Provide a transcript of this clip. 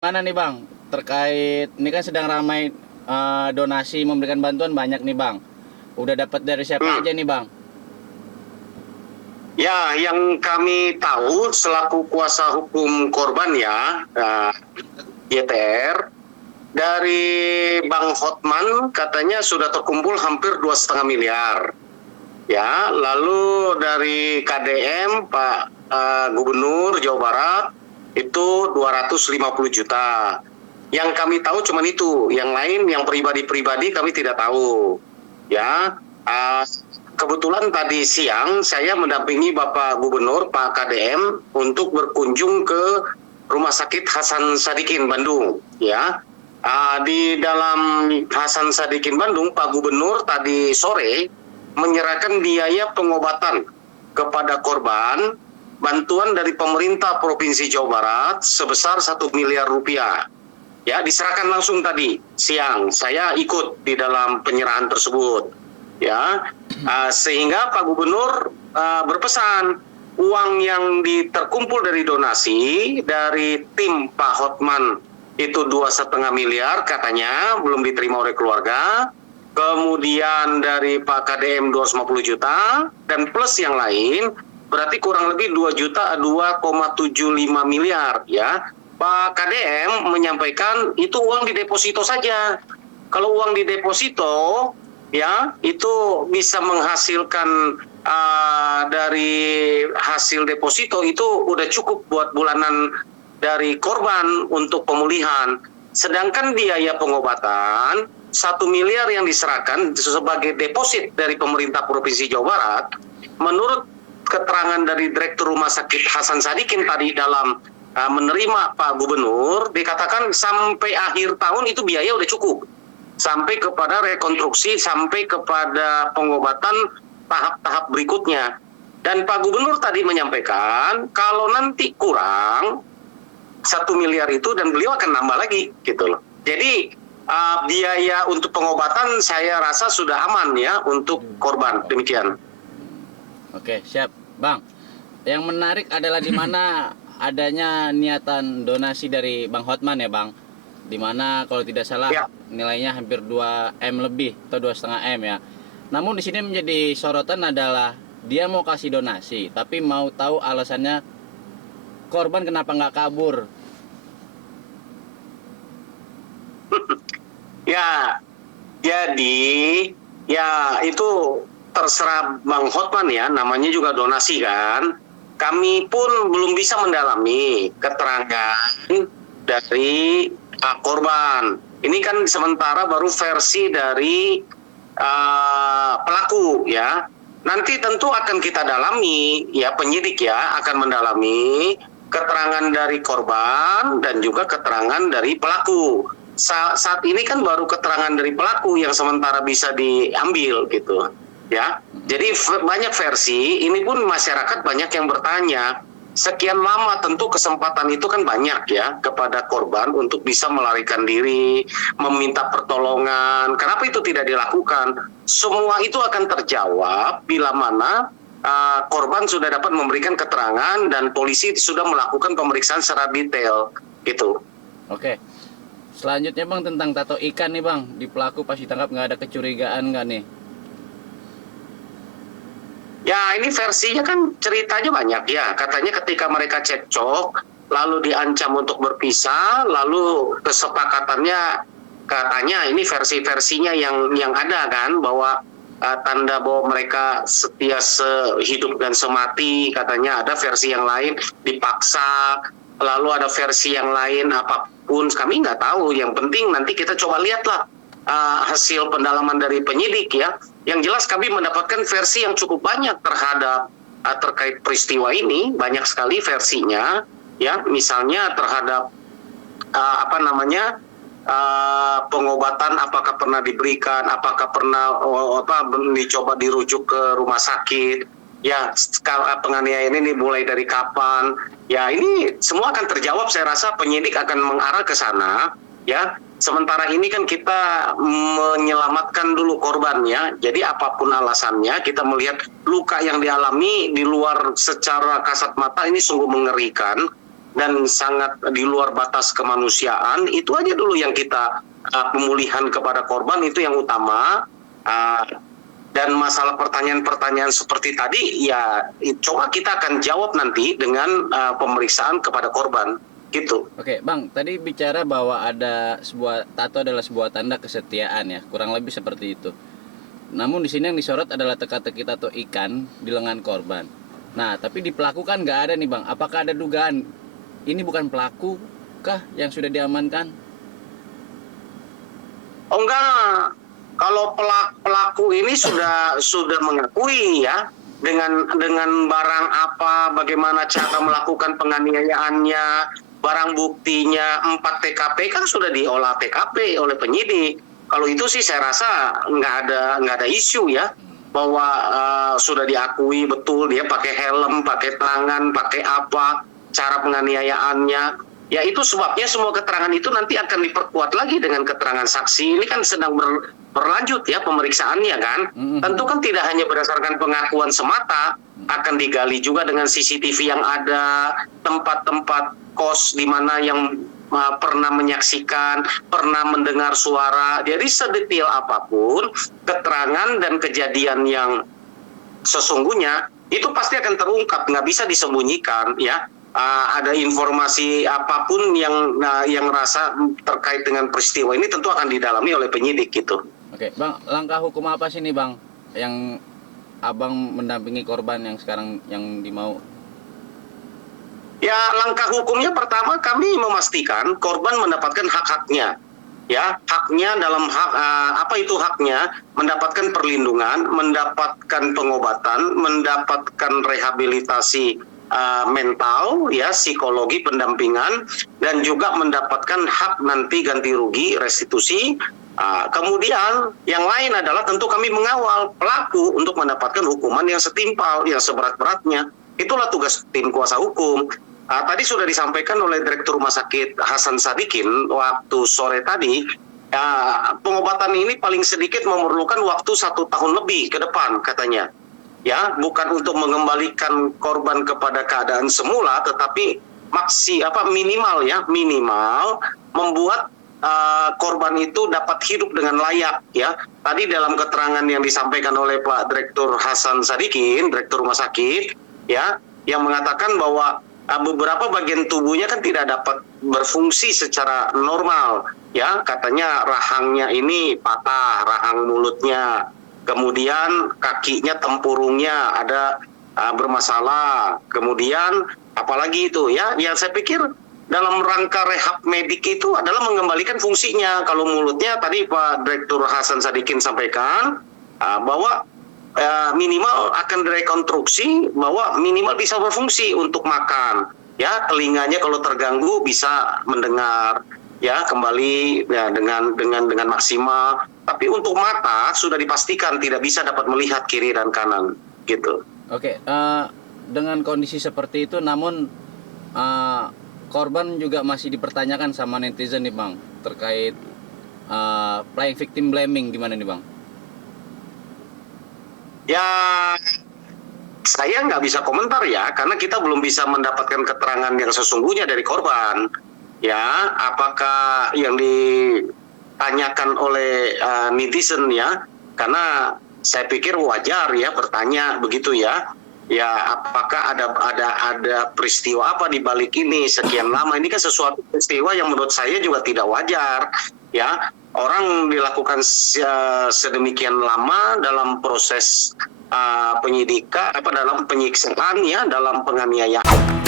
Mana nih Bang, terkait ini kan sedang ramai donasi memberikan bantuan banyak nih Bang. Udah dapat dari siapa Hmm. aja nih Bang? Ya, yang kami tahu selaku kuasa hukum korban ya, YTR, dari Bang Hotman katanya sudah terkumpul hampir 2,5 miliar. Ya, lalu dari KDM Pak Gubernur Jawa Barat itu 250 juta. Yang kami tahu cuma itu, yang lain yang pribadi-pribadi kami tidak tahu. Ya, kebetulan tadi siang saya mendampingi Bapak Gubernur Pak KDM untuk berkunjung ke Rumah Sakit Hasan Sadikin Bandung. Ya, di dalam Hasan Sadikin Bandung Pak Gubernur tadi sore menyerahkan biaya pengobatan kepada korban bantuan dari pemerintah Provinsi Jawa Barat sebesar 1 miliar rupiah. Ya, diserahkan langsung tadi siang. Saya ikut di dalam penyerahan tersebut. Ya, sehingga Pak Gubernur berpesan uang yang terkumpul dari donasi dari tim Pak Hotman itu 2,5 miliar katanya belum diterima oleh keluarga. Kemudian dari Pak KDM 250 juta dan plus yang lain berarti kurang lebih 2,75 miliar ya. Pak KDM menyampaikan itu uang di deposito saja. Kalau uang di deposito ya itu bisa menghasilkan dari hasil deposito itu udah cukup buat bulanan dari korban untuk pemulihan. Sedangkan biaya pengobatan 1 miliar yang diserahkan sebagai deposit dari pemerintah Provinsi Jawa Barat, menurut keterangan dari Direktur Rumah Sakit Hasan Sadikin tadi dalam menerima Pak Gubernur, dikatakan sampai akhir tahun itu biaya udah cukup. Sampai kepada rekonstruksi, sampai kepada pengobatan tahap-tahap berikutnya. Dan Pak Gubernur tadi menyampaikan, kalau nanti kurang 1 miliar itu dan beliau akan nambah lagi gitu loh. Jadi biaya untuk pengobatan saya rasa sudah aman ya untuk korban. Demikian. Oke, siap. Bang, yang menarik adalah di mana adanya niatan donasi dari Bang Hotman ya Bang. Di mana kalau tidak salah Ya. nilainya hampir 2 M lebih atau 2,5 M ya. Namun di sini menjadi sorotan adalah dia mau kasih donasi, tapi mau tahu alasannya korban kenapa nggak kabur. Ya, jadi ya itu terserah Bang Hotman ya, namanya juga donasi kan. Kami pun belum bisa mendalami keterangan dari korban. Ini kan sementara baru versi dari pelaku ya. Nanti tentu akan kita dalami ya, penyidik ya akan mendalami keterangan dari korban dan juga keterangan dari pelaku. Saat ini kan baru keterangan dari pelaku yang sementara bisa diambil gitu ya. Jadi banyak versi, ini pun masyarakat banyak yang bertanya, sekian lama tentu kesempatan itu kan banyak ya kepada korban untuk bisa melarikan diri, meminta pertolongan. Kenapa itu tidak dilakukan? Semua itu akan terjawab bila mana korban sudah dapat memberikan keterangan dan polisi sudah melakukan pemeriksaan secara detail gitu. Oke. Selanjutnya Bang, tentang tato ikan nih Bang, di pelaku pas ditangkap nggak ada kecurigaan nggak nih? Ya, ini versinya kan ceritanya banyak ya. Katanya ketika mereka cekcok, lalu diancam untuk berpisah, lalu kesepakatannya katanya ini versi-versinya yang ada kan, bahwa tanda bahwa mereka setia sehidup dan semati. Katanya ada versi yang lain dipaksa, lalu ada versi yang lain apapun kami nggak tahu. Yang penting nanti kita coba lihatlah hasil pendalaman dari penyidik ya. Yang jelas kami mendapatkan versi yang cukup banyak terhadap terkait peristiwa ini, banyak sekali versinya ya. Misalnya terhadap pengobatan apakah pernah diberikan, apakah pernah dicoba dirujuk ke rumah sakit ya, penganiayaan ini mulai dari kapan ya. Ini semua akan terjawab, saya rasa penyidik akan mengarah ke sana ya. Sementara ini kan kita menyelamatkan dulu korban ya. Jadi apapun alasannya, kita melihat luka yang dialami di luar secara kasat mata ini sungguh mengerikan. dan sangat di luar batas kemanusiaan, itu aja dulu yang kita pemulihan kepada korban itu yang utama. Dan masalah pertanyaan-pertanyaan seperti tadi ya coba kita akan jawab nanti dengan pemeriksaan kepada korban gitu. Oke, Bang, tadi bicara bahwa ada sebuah tato adalah sebuah tanda kesetiaan ya, kurang lebih seperti itu. Namun di sini yang disorot adalah teka-teki tato ikan di lengan korban. Nah, tapi di pelaku kan nggak ada nih, Bang. Apakah ada dugaan ini bukan pelaku kah yang sudah diamankan? Oh enggak, kalau pelaku ini sudah mengakui ya dengan barang apa, bagaimana cara melakukan penganiayaannya, barang buktinya 4 TKP kan sudah diolah TKP oleh penyidik. Kalau itu sih saya rasa nggak ada isu ya, bahwa sudah diakui betul dia pakai helm, pakai tangan, pakai apa, cara penganiayaannya. Ya itu sebabnya semua keterangan itu nanti akan diperkuat lagi dengan keterangan saksi. Ini kan sedang berlanjut ya pemeriksaannya kan. Tentu kan tidak hanya berdasarkan pengakuan semata, akan digali juga dengan CCTV yang ada, tempat-tempat kos di mana yang pernah menyaksikan, pernah mendengar suara. Jadi sedetail apapun keterangan dan kejadian yang sesungguhnya itu pasti akan terungkap, nggak bisa disembunyikan ya. Ada informasi apapun yang rasa terkait dengan peristiwa ini tentu akan didalami oleh penyidik gitu. Oke, Bang, langkah hukum apa sih nih, Bang, yang Abang mendampingi korban yang sekarang yang dimau? Ya, langkah hukumnya pertama kami memastikan korban mendapatkan hak-haknya. Ya, haknya dalam hak apa itu haknya? Mendapatkan perlindungan, mendapatkan pengobatan, mendapatkan rehabilitasi mental, ya, psikologi, pendampingan, dan juga mendapatkan hak nanti ganti rugi, restitusi. Kemudian yang lain adalah tentu kami mengawal pelaku untuk mendapatkan hukuman yang setimpal, yang seberat-beratnya. Itulah tugas tim kuasa hukum. Tadi sudah disampaikan oleh Direktur Rumah Sakit Hasan Sadikin waktu sore tadi, pengobatan ini paling sedikit memerlukan waktu 1 tahun lebih ke depan katanya. Ya, bukan untuk mengembalikan korban kepada keadaan semula, tetapi minimal membuat korban itu dapat hidup dengan layak ya. Tadi dalam keterangan yang disampaikan oleh Pak Direktur Hasan Sadikin, Direktur Rumah Sakit ya, yang mengatakan bahwa beberapa bagian tubuhnya kan tidak dapat berfungsi secara normal ya, katanya rahangnya ini patah, rahang mulutnya, kemudian kakinya, tempurungnya ada bermasalah, kemudian apalagi itu ya, yang saya pikir dalam rangka rehab medik itu adalah mengembalikan fungsinya. Kalau mulutnya tadi Pak Direktur Hasan Sadikin sampaikan bahwa minimal akan direkonstruksi, bahwa minimal bisa berfungsi untuk makan ya, telinganya kalau terganggu bisa mendengar ya kembali ya, dengan maksimal. Tapi untuk mata sudah dipastikan tidak bisa dapat melihat kiri dan kanan gitu. Oke, dengan kondisi seperti itu, namun korban juga masih dipertanyakan sama netizen nih, Bang, terkait playing victim blaming, gimana nih, Bang? Ya, saya nggak bisa komentar ya, karena kita belum bisa mendapatkan keterangan yang sesungguhnya dari korban. Ya, apakah yang ditanyakan oleh netizen ya, karena saya pikir wajar ya bertanya begitu ya. Ya, apakah ada peristiwa apa di balik ini sekian lama? Ini kan sesuatu peristiwa yang menurut saya juga tidak wajar ya. Orang dilakukan sedemikian lama dalam proses penyidikan, dalam penyiksaan ya, dalam penganiayaan.